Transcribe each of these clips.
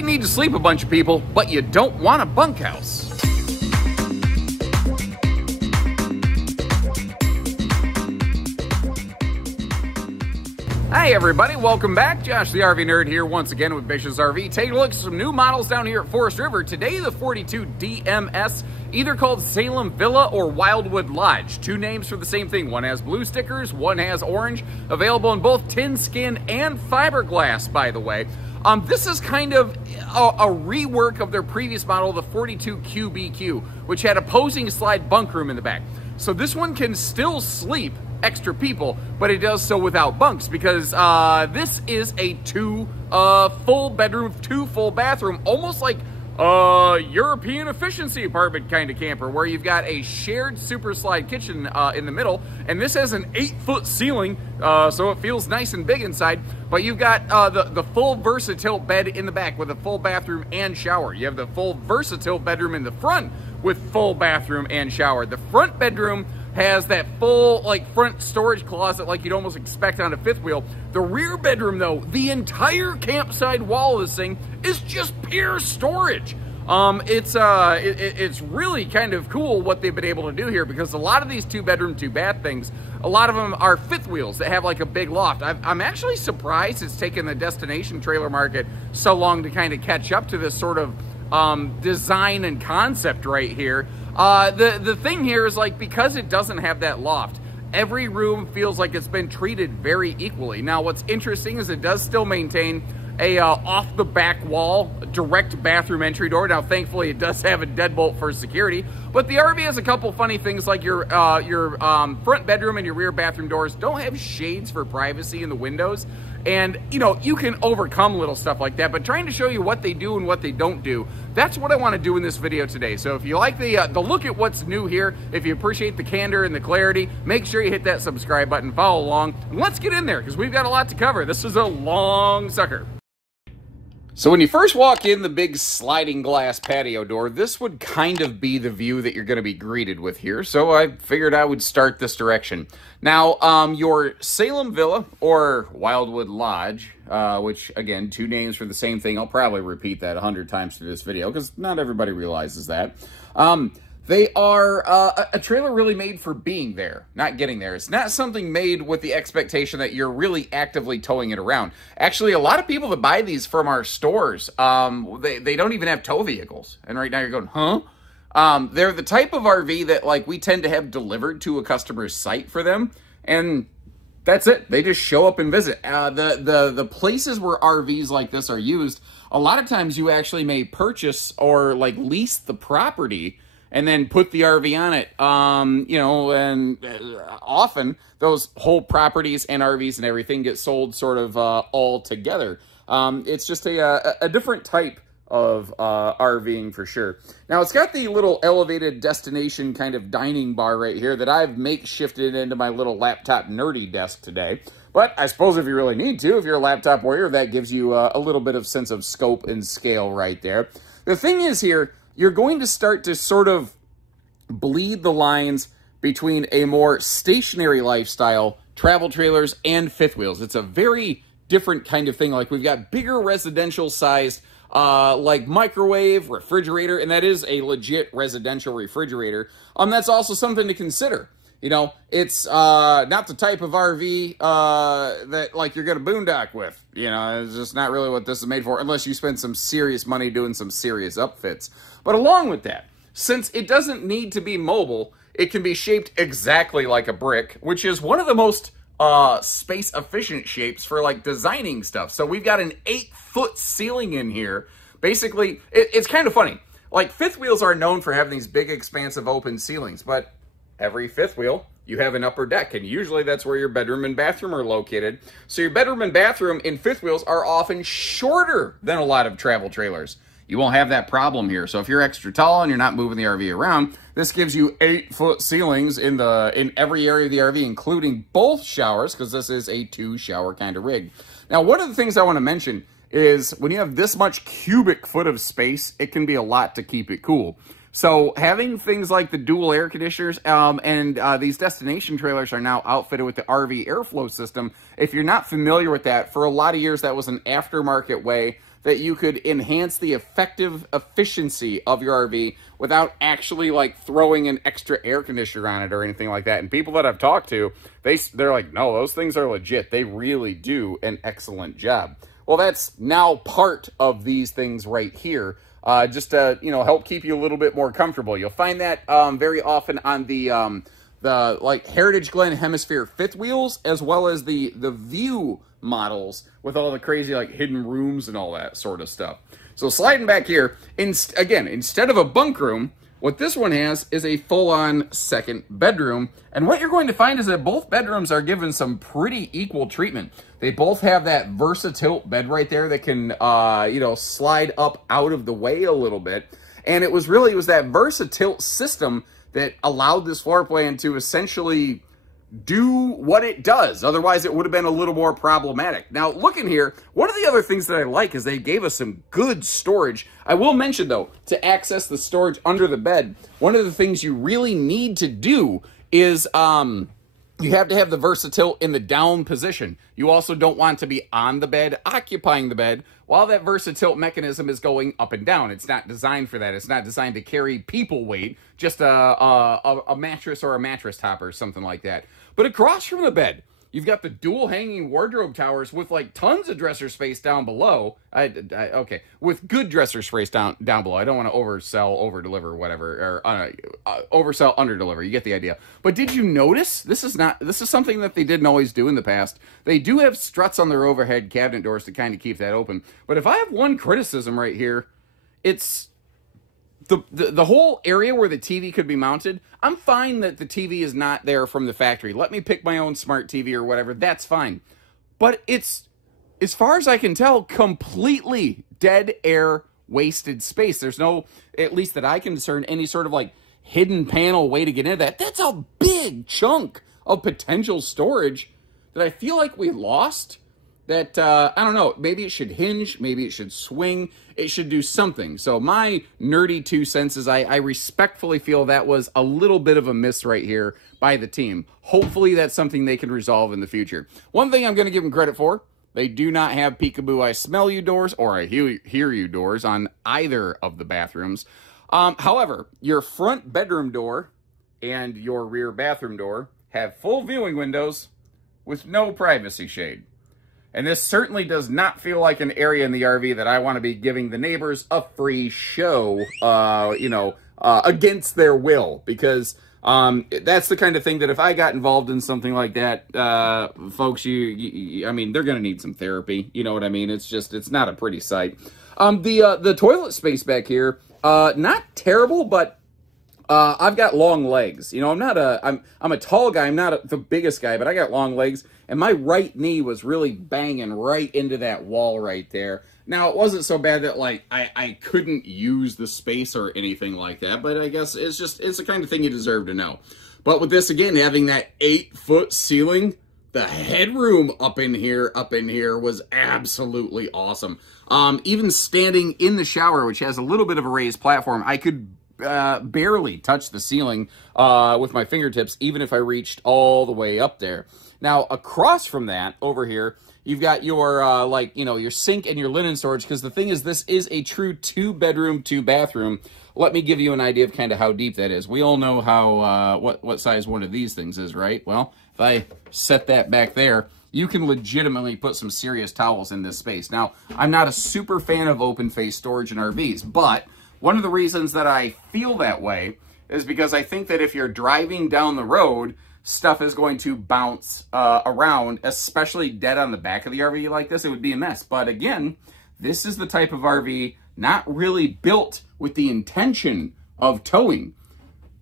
you need to sleep a bunch of people, but you don't want a bunkhouse. Hi everybody, welcome back. Josh the RV Nerd here once again with Bishop's RV. Taking a look at some new models down here at Forest River. Today the 42 DMS, either called Salem Villa or Wildwood Lodge. Two names for the same thing. One has blue stickers, one has orange. Available in both tin skin and fiberglass, by the way. This is kind of a rework of their previous model, the 42 QBQ, which had a posing slide bunk room in the back. So this one can still sleep extra people, but it does so without bunks, because this is a two full bedroom, two full bathroom, almost like European efficiency apartment kind of camper, where you've got a shared super slide kitchen in the middle, and this has an 8-foot ceiling, so it feels nice and big inside. But you've got the full versatile bed in the back with a full bathroom and shower. You have the full versatile bedroom in the front with full bathroom and shower. The front bedroom has that full front storage closet like you'd almost expect on a fifth wheel. The rear bedroom though, the entire campsite wall of this thing is just pure storage. It's really kind of cool what they've been able to do here, because a lot of these 2-bedroom, 2-bath things, a lot of them are fifth wheels that have like a big loft. I'm actually surprised it's taken the destination trailer market so long to kind of catch up to this sort of design and concept right here. The thing here is, because it doesn't have that loft, every room feels like it's been treated very equally. Now, what's interesting is it does still maintain a off the back wall direct bathroom entry door. Now, thankfully, it does have a deadbolt for security, but the RV has a couple funny things, like your front bedroom and your rear bathroom doors don't have shades for privacy in the windows. And, you can overcome little stuff like that, but trying to show you what they do and what they don't do, that's what I want to do in this video today. So if you like the look at what's new here, if you appreciate the candor and the clarity, make sure you hit that subscribe button, follow along, and let's get in there, because we've got a lot to cover. This is a long sucker. So when you first walk in the big sliding glass patio door, this would kind of be the view that you're going to be greeted with here. So I figured I would start this direction. Now, your Salem Villa or Wildwood Lodge, which again, two names for the same thing. I'll probably repeat that 100 times through this video because not everybody realizes that. They are a trailer really made for being there, not getting there. It's not something made with the expectation that you're really actively towing it around. Actually, a lot of people that buy these from our stores, they don't even have tow vehicles. And right now you're going, huh? They're the type of RV that we tend to have delivered to a customer's site for them. And that's it. They just show up and visit. The places where RVs like this are used, a lot of times you actually may purchase or lease the property and then put the RV on it, and often those whole properties and RVs and everything get sold sort of all together. It's just a different type of RVing for sure. Now, it's got the little elevated destination kind of dining bar right here that I've makeshifted into my little laptop nerdy desk today. But I suppose if you really need to, if you're a laptop warrior, that gives you a little bit of sense of scope and scale right there. The thing is here, you're going to start to sort of bleed the lines between a more stationary lifestyle, travel trailers, and fifth wheels. It's a very different kind of thing. We've got bigger residential sized, microwave, refrigerator, and that is a legit residential refrigerator. That's also something to consider. It's not the type of RV that you're going to boondock with. It's just not really what this is made for, unless you spend some serious money doing some serious upfits. But along with that, since it doesn't need to be mobile, it can be shaped exactly like a brick, which is one of the most space efficient shapes for designing stuff. So we've got an 8-foot ceiling in here. Basically, it's kind of funny. Fifth wheels are known for having these big, expansive, open ceilings, but every fifth wheel, you have an upper deck, and usually that's where your bedroom and bathroom are located. So your bedroom and bathroom in fifth wheels are often shorter than a lot of travel trailers. You won't have that problem here. So if you're extra tall and you're not moving the RV around, this gives you 8-foot ceilings in every area of the RV, including both showers, because this is a 2-shower kind of rig. Now, one of the things I want to mention is when you have this much cubic foot of space, it can be a lot to keep it cool. So having things like the dual air conditioners and these destination trailers are now outfitted with the RV airflow system. If you're not familiar with that, for a lot of years that was an aftermarket way that you could enhance the effective efficiency of your RV without actually like throwing an extra air conditioner on it or anything like that. And people that I've talked to, they're like, no, those things are legit. They really do an excellent job. Well, that's now part of these things right here. Just to, you know, help keep you a little bit more comfortable. You'll find that very often on the like Heritage Glen Hemisphere fifth wheels, as well as the View models with all the crazy like hidden rooms and all that sort of stuff. So sliding back here, again, instead of a bunk room, what this one has is a full-on second bedroom. And what you're going to find is that both bedrooms are given some pretty equal treatment. They both have that VersaTilt bed right there that can, you know, slide up out of the way a little bit. And it was that VersaTilt system that allowed this floor plan to essentially do what it does. Otherwise, it would have been a little more problematic. Now, looking here, one of the other things that I like is they gave us some good storage. I will mention, though, to access the storage under the bed, one of the things you really need to do is you have to have the VersaTilt in the down position. You also don't want to be on the bed, occupying the bed, while that VersaTilt mechanism is going up and down. It's not designed for that. It's not designed to carry people weight, just a mattress or a mattress topper or something like that. But across from the bed, you've got the dual hanging wardrobe towers with like tons of dresser space down below. Okay, with good dresser space down below. I don't want to oversell, over-deliver, whatever, or oversell, under-deliver. You get the idea. But did you notice? This is something that they didn't always do in the past. They do have struts on their overhead cabinet doors to kind of keep that open. But if I have one criticism right here, it's the whole area where the TV could be mounted. I'm fine that the TV is not there from the factory. Let me pick my own smart TV or whatever. That's fine. But it's, as far as I can tell, completely dead air, wasted space. There's no, at least that I can discern, any sort of like hidden panel way to get into that. That's a big chunk of potential storage that I feel like we lost. That, I don't know, maybe it should hinge, maybe it should swing, it should do something. So my nerdy 2 cents is I respectfully feel that was a little bit of a miss right here by the team. Hopefully that's something they can resolve in the future. One thing I'm going to give them credit for, they do not have peekaboo I smell you doors or I hear you doors on either of the bathrooms. However, your front bedroom door and your rear bathroom door have full viewing windows with no privacy shade. And this certainly does not feel like an area in the RV that I want to be giving the neighbors a free show, you know, against their will. Because that's the kind of thing that if I got involved in something like that, folks, I mean, they're going to need some therapy. You know what I mean? It's just, it's not a pretty sight. The toilet space back here, not terrible, but I've got long legs. You know, I'm a tall guy. I'm not the biggest guy, but I got long legs. And my right knee was really banging right into that wall right there. Now, it wasn't so bad that, like, I couldn't use the space or anything like that. But I guess it's the kind of thing you deserve to know. But with this, again, having that 8-foot ceiling, the headroom up in here was absolutely awesome. Even standing in the shower, which has a little bit of a raised platform, I could barely touch the ceiling with my fingertips, even if I reached all the way up there. Now, across from that, over here, you've got your, like, you know, your sink and your linen storage, because the thing is, this is a true 2-bedroom, 2-bathroom. Let me give you an idea of kind of how deep that is. We all know how, what size one of these things is, right? Well, if I set that back there, you can legitimately put some serious towels in this space. Now, I'm not a super fan of open-face storage in RVs, but one of the reasons that I feel that way is because I think that if you're driving down the road, stuff is going to bounce around, especially dead on the back of the RV like this. It would be a mess. But again, this is the type of RV not really built with the intention of towing.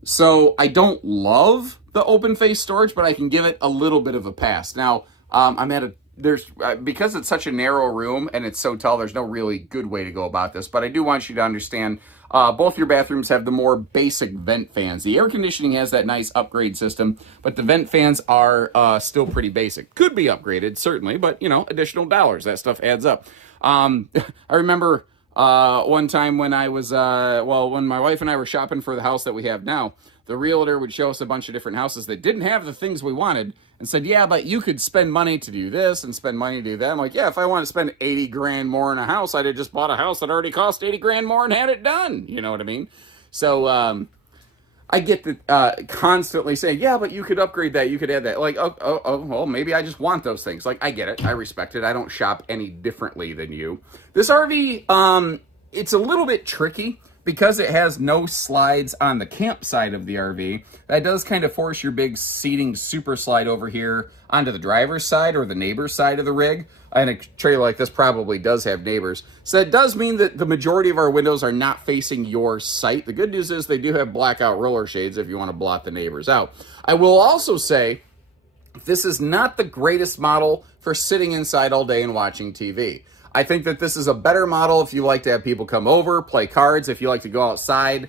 So I don't love the open face storage, but I can give it a little bit of a pass. Now, because it's such a narrow room and it's so tall, there's no really good way to go about this. But I do want you to understand, both your bathrooms have the more basic vent fans. The air conditioning has that nice upgrade system, but the vent fans are still pretty basic. Could be upgraded, certainly, but, you know, additional dollars. That stuff adds up. I remember One time when I was, when my wife and I were shopping for the house that we have now, the realtor would show us a bunch of different houses that didn't have the things we wanted and said, yeah, but you could spend money to do this and spend money to do that. I'm like, yeah, if I want to spend 80 grand more in a house, I'd have just bought a house that already cost 80 grand more and had it done. You know what I mean? So, I get that constantly saying, yeah, but you could upgrade that, you could add that. Like, well, maybe I just want those things. Like, I get it. I respect it. I don't shop any differently than you. This RV, it's a little bit tricky because it has no slides on the campside of the RV. That does kind of force your big seating super slide over here onto the driver's side or the neighbor's side of the rig. And a trailer like this probably does have neighbors. So that does mean that the majority of our windows are not facing your site. The good news is they do have blackout roller shades if you want to blot the neighbors out. I will also say this is not the greatest model for sitting inside all day and watching TV. I think that this is a better model if you like to have people come over, play cards, if you like to go outside,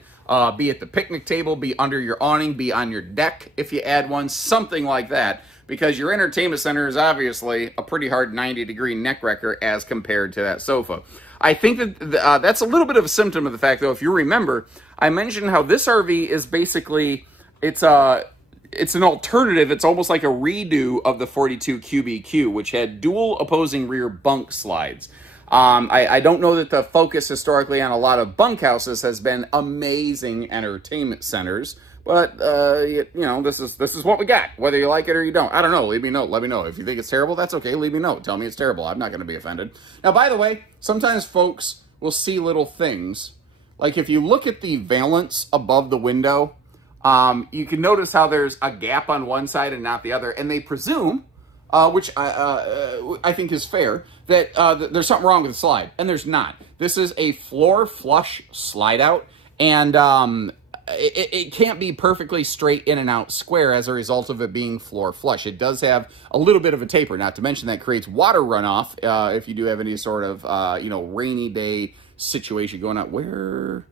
be at the picnic table, be under your awning, be on your deck if you add one, something like that. Because your entertainment center is obviously a pretty hard 90-degree neck wrecker as compared to that sofa. I think that that's a little bit of a symptom of the fact, though, if you remember, I mentioned how this RV is basically, it's an alternative. It's almost like a redo of the 42 QBQ, which had dual opposing rear bunk slides. I don't know that the focus historically on a lot of bunkhouses has been amazing entertainment centers. But, you know, this is what we got, whether you like it or you don't. I don't know. Leave me a note. Let me know. If you think it's terrible, that's okay. Leave me a note. Tell me it's terrible. I'm not going to be offended. Now, by the way, sometimes folks will see little things. Like if you look at the valance above the window, you can notice how there's a gap on one side and not the other. And they presume, which I think is fair, that there's something wrong with the slide. And there's not. This is a floor flush slide out. And it can't be perfectly straight in and out square as a result of it being floor flush. It does have a little bit of a taper, not to mention that creates water runoff if you do have any sort of, you know, rainy day situation going on. Where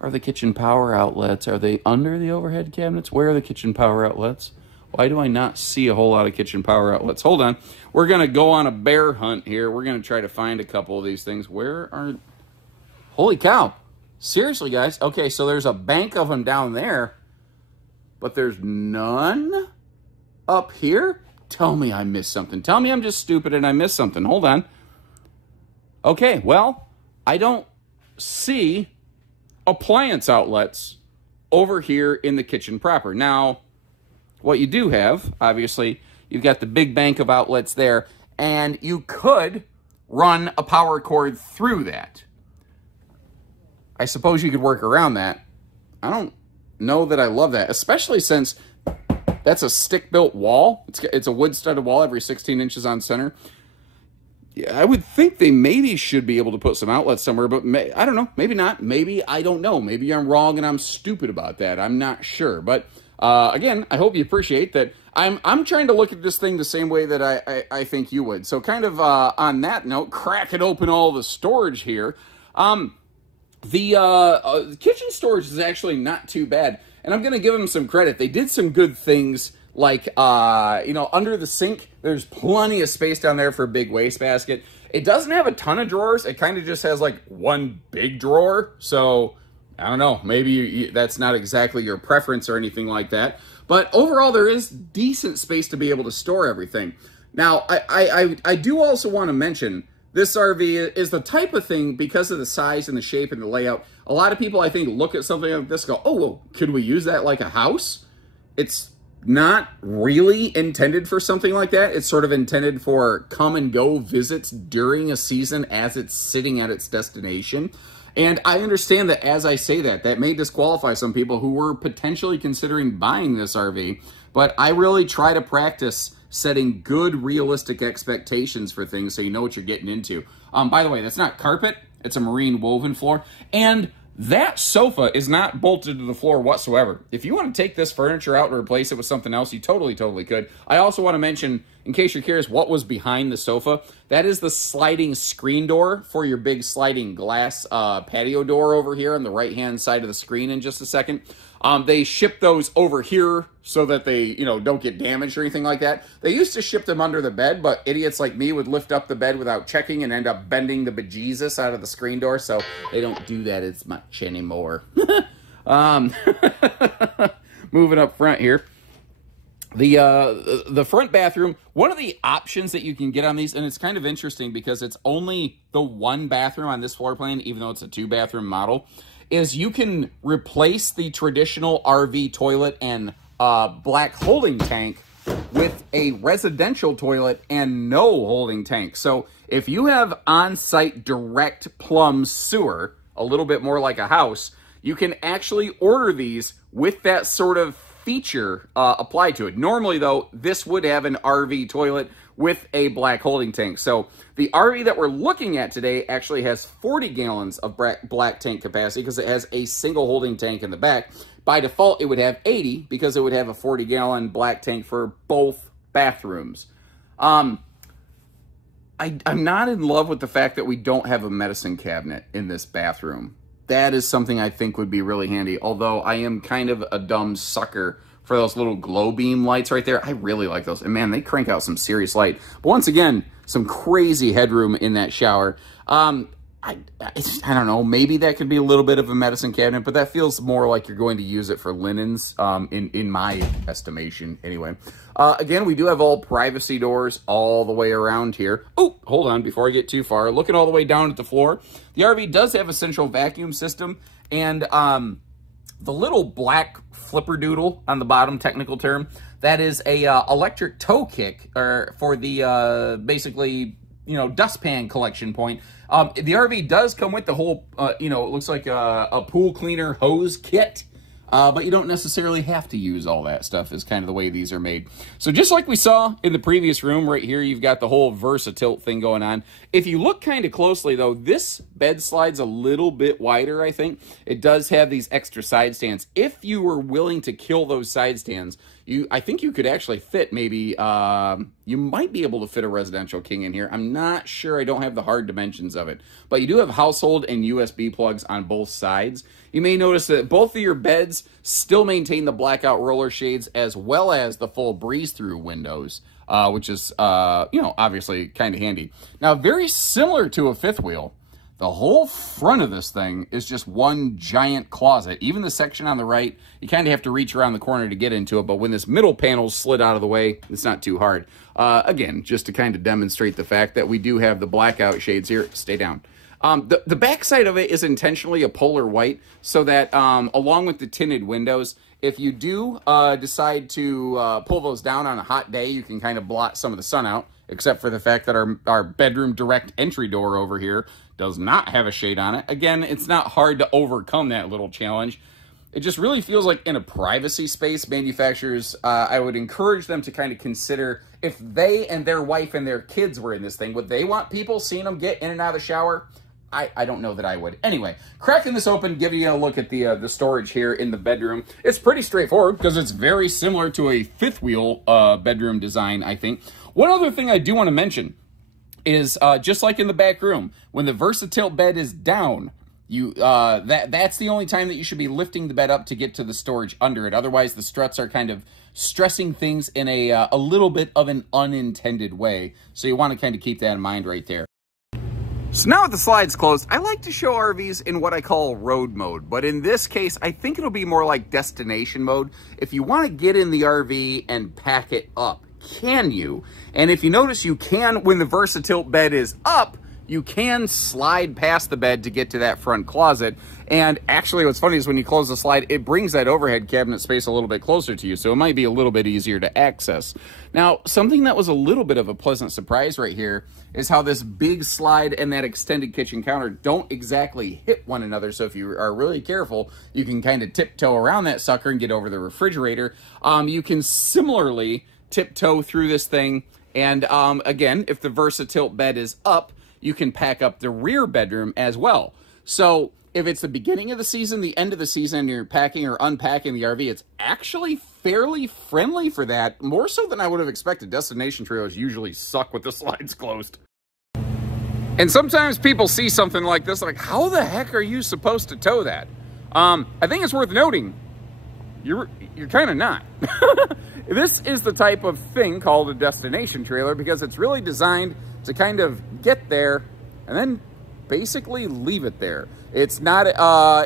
are the kitchen power outlets? Are they under the overhead cabinets? Where are the kitchen power outlets? Why do I not see a whole lot of kitchen power outlets? Hold on. We're going to go on a bear hunt here. We're going to try to find a couple of these things. Where are... Holy cow. Seriously, guys. Okay, so there's a bank of them down there, but there's none up here? Tell me I missed something. Tell me I'm just stupid and I missed something. Hold on. Okay, well, I don't see appliance outlets over here in the kitchen proper. Now, what you do have, obviously, you've got the big bank of outlets there, and you could run a power cord through that. I suppose you could work around that. I don't know that I love that, especially since that's a stick-built wall. It's a wood-studded wall every 16 inches on center. Yeah, I would think they maybe should be able to put some outlets somewhere, but I don't know. Maybe not. Maybe I don't know. Maybe I'm wrong and I'm stupid about that. I'm not sure. But again, I hope you appreciate that. I'm trying to look at this thing the same way that I think you would. So kind of on that note, cracking open all the storage here. The kitchen storage is actually not too bad, and I'm going to give them some credit. They did some good things, like, you know, under the sink, there's plenty of space down there for a big wastebasket. It doesn't have a ton of drawers. It kind of just has, like, one big drawer, so I don't know. Maybe that's not exactly your preference or anything like that, but overall, there is decent space to be able to store everything. Now, I do also want to mention this RV is the type of thing, because of the size and the shape and the layout, a lot of people, I think, look at something like this and go, oh, well, could we use that like a house? It's not really intended for something like that. It's sort of intended for come-and-go visits during a season as it's sitting at its destination. And I understand that as I say that, that may disqualify some people who were potentially considering buying this RV, but I really try to practice setting good, realistic expectations for things so you know what you're getting into. By the way, that's not carpet. It's a marine woven floor. And that sofa is not bolted to the floor whatsoever. If you want to take this furniture out and replace it with something else, you totally could. I also want to mention, in case you're curious what was behind the sofa, that is the sliding screen door for your big sliding glass patio door over here on the right-hand side of the screen in just a second. They ship those over here so that they, you know, don't get damaged or anything like that. They used to ship them under the bed, but idiots like me would lift up the bed without checking and end up bending the bejesus out of the screen door, so they don't do that as much anymore. Moving up front here. The front bathroom, one of the options that you can get on these, and it's kind of interesting because it's only the one bathroom on this floor plan, even though it's a 2-bathroom model, is you can replace the traditional RV toilet and black holding tank with a residential toilet and no holding tank. So if you have on-site direct plumb sewer, a little bit more like a house, you can actually order these with that sort of feature applied to it. Normally, though, this would have an RV toilet with a black holding tank. So the RV that we're looking at today actually has 40 gallons of black tank capacity because it has a single holding tank in the back. By default, it would have 80 because it would have a 40-gallon black tank for both bathrooms. I'm not in love with the fact that we don't have a medicine cabinet in this bathroom. That is something I think would be really handy, although I am kind of a dumb sucker for those little glow beam lights right there. I really like those. And man, they crank out some serious light. But once again, some crazy headroom in that shower. I don't know, maybe that could be a little bit of a medicine cabinet, but that feels more like you're going to use it for linens, in my estimation, anyway. Again, we do have all privacy doors all the way around here. Oh, hold on, before I get too far, looking all the way down at the floor, the RV does have a central vacuum system, and the little black flipper doodle on the bottom, technical term, that is a electric toe kick for the, basically, you know, dustpan collection point. The RV does come with the whole, you know, it looks like a pool cleaner hose kit, but you don't necessarily have to use all that stuff is kind of the way these are made. So just like we saw in the previous room right here, you've got the whole VersaTilt thing going on. If you look kind of closely, though, this bed slide's a little bit wider, I think. It does have these extra side stands. If you were willing to kill those side stands, I think you could actually fit maybe, you might be able to fit a residential king in here. I'm not sure. I don't have the hard dimensions of it. But you do have household and USB plugs on both sides. You may notice that both of your beds still maintain the blackout roller shades as well as the full breeze-through windows, which is, you know, obviously kind of handy. Now, very similar to a fifth wheel, the whole front of this thing is just one giant closet. Even the section on the right, you kind of have to reach around the corner to get into it, but when this middle panel slid out of the way, it's not too hard. Again, just to kind of demonstrate the fact that we do have the blackout shades here. Stay down. The back side of it is intentionally a polar white so that along with the tinted windows, if you do decide to pull those down on a hot day, you can kind of blot some of the sun out, except for the fact that our bedroom direct entry door over here does not have a shade on it. Again, it's not hard to overcome that little challenge. It just really feels like in a privacy space, manufacturers, I would encourage them to kind of consider if they and their wife and their kids were in this thing, would they want people seeing them get in and out of the shower? I don't know that I would. Anyway, cracking this open, giving you a look at the storage here in the bedroom. It's pretty straightforward because it's very similar to a fifth wheel bedroom design, I think. One other thing I do want to mention is just like in the back room, when the VersaTilt bed is down, that's the only time that you should be lifting the bed up to get to the storage under it. Otherwise, the struts are kind of stressing things in a little bit of an unintended way. So you want to kind of keep that in mind right there. So now with the slides closed, I like to show RVs in what I call road mode. But in this case, I think it'll be more like destination mode. If you want to get in the RV and pack it up, can you? And if you notice, you can, when the VersaTilt bed is up, you can slide past the bed to get to that front closet. And actually, what's funny is when you close the slide, it brings that overhead cabinet space a little bit closer to you, so it might be a little bit easier to access. Now, something that was a little bit of a pleasant surprise right here is how this big slide and that extended kitchen counter don't exactly hit one another. So if you are really careful, you can kind of tiptoe around that sucker and get over the refrigerator. You can similarly tiptoe through this thing. And again, if the VersaTilt bed is up, you can pack up the rear bedroom as well. So if it's the beginning of the season, the end of the season, and you're packing or unpacking the RV, it's actually fairly friendly for that, more so than I would have expected. Destination trailers usually suck with the slides closed. And sometimes people see something like this, like, how the heck are you supposed to tow that? I think it's worth noting, you're kind of not. This is the type of thing called a destination trailer because it's really designed to kind of get there and then basically leave it there. It's not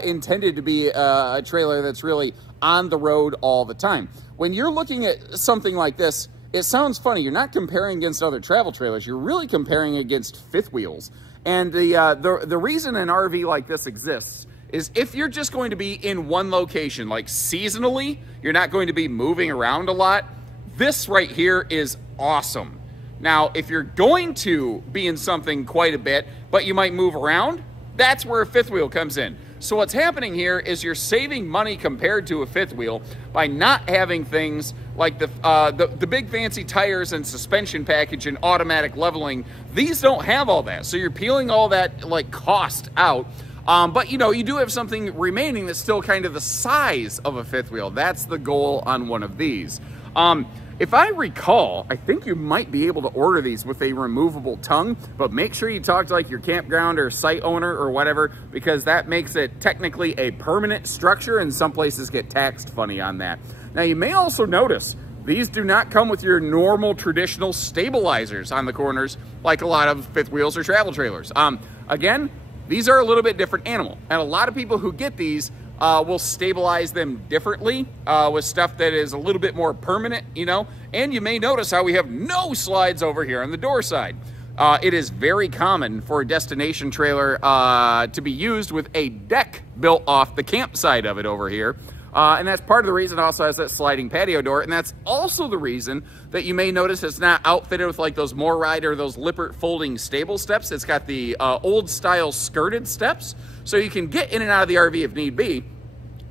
intended to be a trailer that's really on the road all the time. When you're looking at something like this, it sounds funny. You're not comparing against other travel trailers. You're really comparing against fifth wheels. And the reason an RV like this exists is if you're just going to be in one location, like seasonally, you're not going to be moving around a lot, this right here is awesome. Now, if you're going to be in something quite a bit, but you might move around, that's where a fifth wheel comes in. So what's happening here is you're saving money compared to a fifth wheel by not having things like the big fancy tires and suspension package and automatic leveling. These don't have all that. So you're peeling all that like cost out. But you know, you do have something remaining that's still kind of the size of a fifth wheel. That's the goal on one of these. If I recall, I think you might be able to order these with a removable tongue, but make sure you talk to like your campground or site owner or whatever, because that makes it technically a permanent structure and some places get taxed funny on that. Now you may also notice these do not come with your normal traditional stabilizers on the corners like a lot of fifth wheels or travel trailers. Again, these are a little bit different animal, and a lot of people who get these will stabilize them differently with stuff that is a little bit more permanent, you know. And you may notice how we have no slides over here on the door side. It is very common for a destination trailer to be used with a deck built off the campsite of it over here. And that's part of the reason it also has that sliding patio door. And that's also the reason that you may notice it's not outfitted with like those Morride or those Lippert folding stable steps. It's got the old style skirted steps. So you can get in and out of the RV if need be,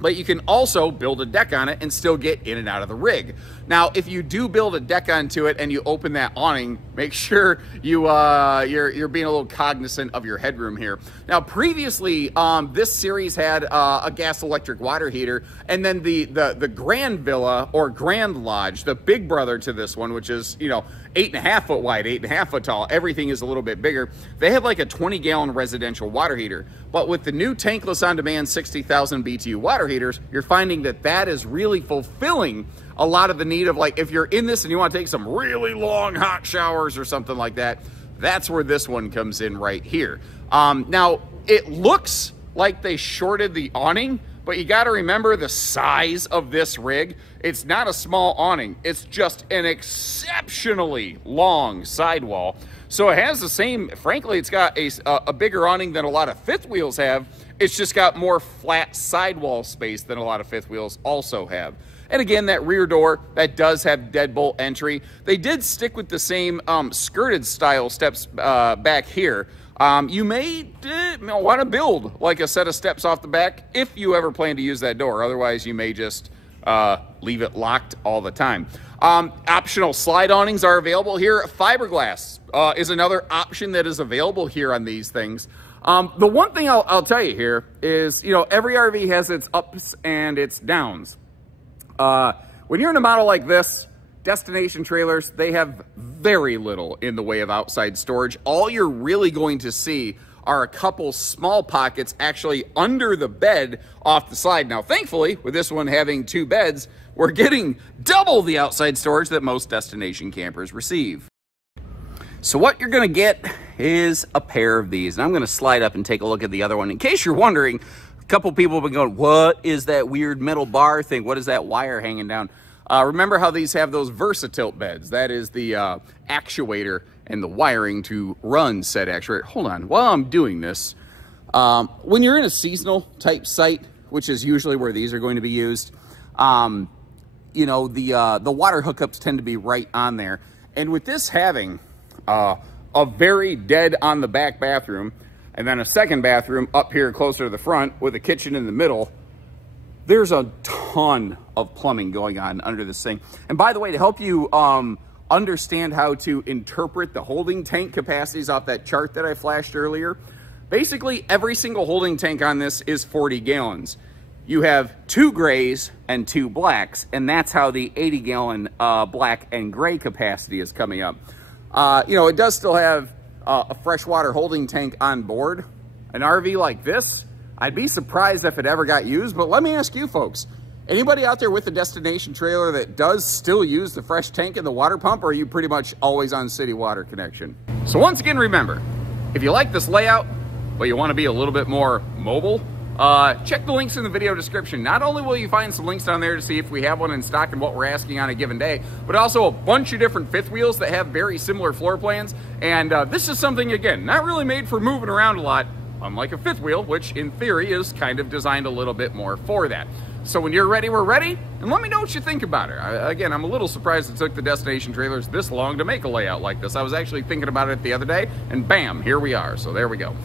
but you can also build a deck on it and still get in and out of the rig. Now, if you do build a deck onto it and you open that awning, make sure you're being a little cognizant of your headroom here. Now, previously, this series had a gas electric water heater, and then the Grand Villa or Grand Lodge, the big brother to this one, which is, you know, 8.5 foot wide, 8.5 foot tall. Everything is a little bit bigger. They had like a 20-gallon residential water heater. But with the new tankless on-demand 60,000 BTU water heaters, you're finding that that is really fulfilling a lot of the need of, like, if you're in this and you want to take some really long hot showers or something like that, that's where this one comes in right here. Now, it looks like they shorted the awning, but you got to remember the size of this rig. It's not a small awning. It's just an exceptionally long sidewall. So it has the same, frankly, it's got a bigger awning than a lot of fifth wheels have. It's just got more flat sidewall space than a lot of fifth wheels also have. And again, that rear door, that does have deadbolt entry. They did stick with the same skirted style steps back here. You may want to build like a set of steps off the back if you ever plan to use that door. Otherwise, you may just leave it locked all the time. Optional slide awnings are available here. Fiberglass is another option that is available here on these things. The one thing I'll tell you here is, you know, every RV has its ups and its downs. When you're in a model like this, destination trailers, they have very little in the way of outside storage. All you're really going to see are a couple small pockets actually under the bed off the side. Now, thankfully, with this one having two beds, we're getting double the outside storage that most destination campers receive. So what you're gonna get is a pair of these. And I'm gonna slide up and take a look at the other one. In case you're wondering, a couple people have been going, what is that weird metal bar thing? What is that wire hanging down? Remember how these have those VersaTilt beds? That is the actuator and the wiring to run said actuator. Hold on, while I'm doing this, when you're in a seasonal type site, which is usually where these are going to be used, you know, the water hookups tend to be right on there. And with this having a very dead on the back bathroom, and then a second bathroom up here closer to the front with a kitchen in the middle, there's a ton of plumbing going on under this thing. And by the way, to help you understand how to interpret the holding tank capacities off that chart that I flashed earlier, Basically, every single holding tank on this is 40 gallons. You have 2 grays and 2 blacks, and that's how the 80-gallon black and gray capacity is coming up. You know, it does still have a freshwater holding tank on board. An RV like this, I'd be surprised if it ever got used, but let me ask you folks, anybody out there with a destination trailer that does still use the fresh tank and the water pump, or are you pretty much always on city water connection? So once again, remember, if you like this layout, but you want to be a little bit more mobile, check the links in the video description. Not only will you find some links down there to see if we have one in stock and what we're asking on a given day, but also a bunch of different fifth wheels that have very similar floor plans. And this is something, again, not really made for moving around a lot, unlike a fifth wheel, which in theory is kind of designed a little bit more for that. So when you're ready, we're ready, and let me know what you think about it. Again, I'm a little surprised it took the destination trailers this long to make a layout like this. I was actually thinking about it the other day, and bam, here we are. So there we go.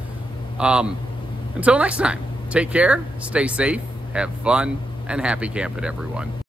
Until next time. Take care, stay safe, have fun, and happy camping, everyone.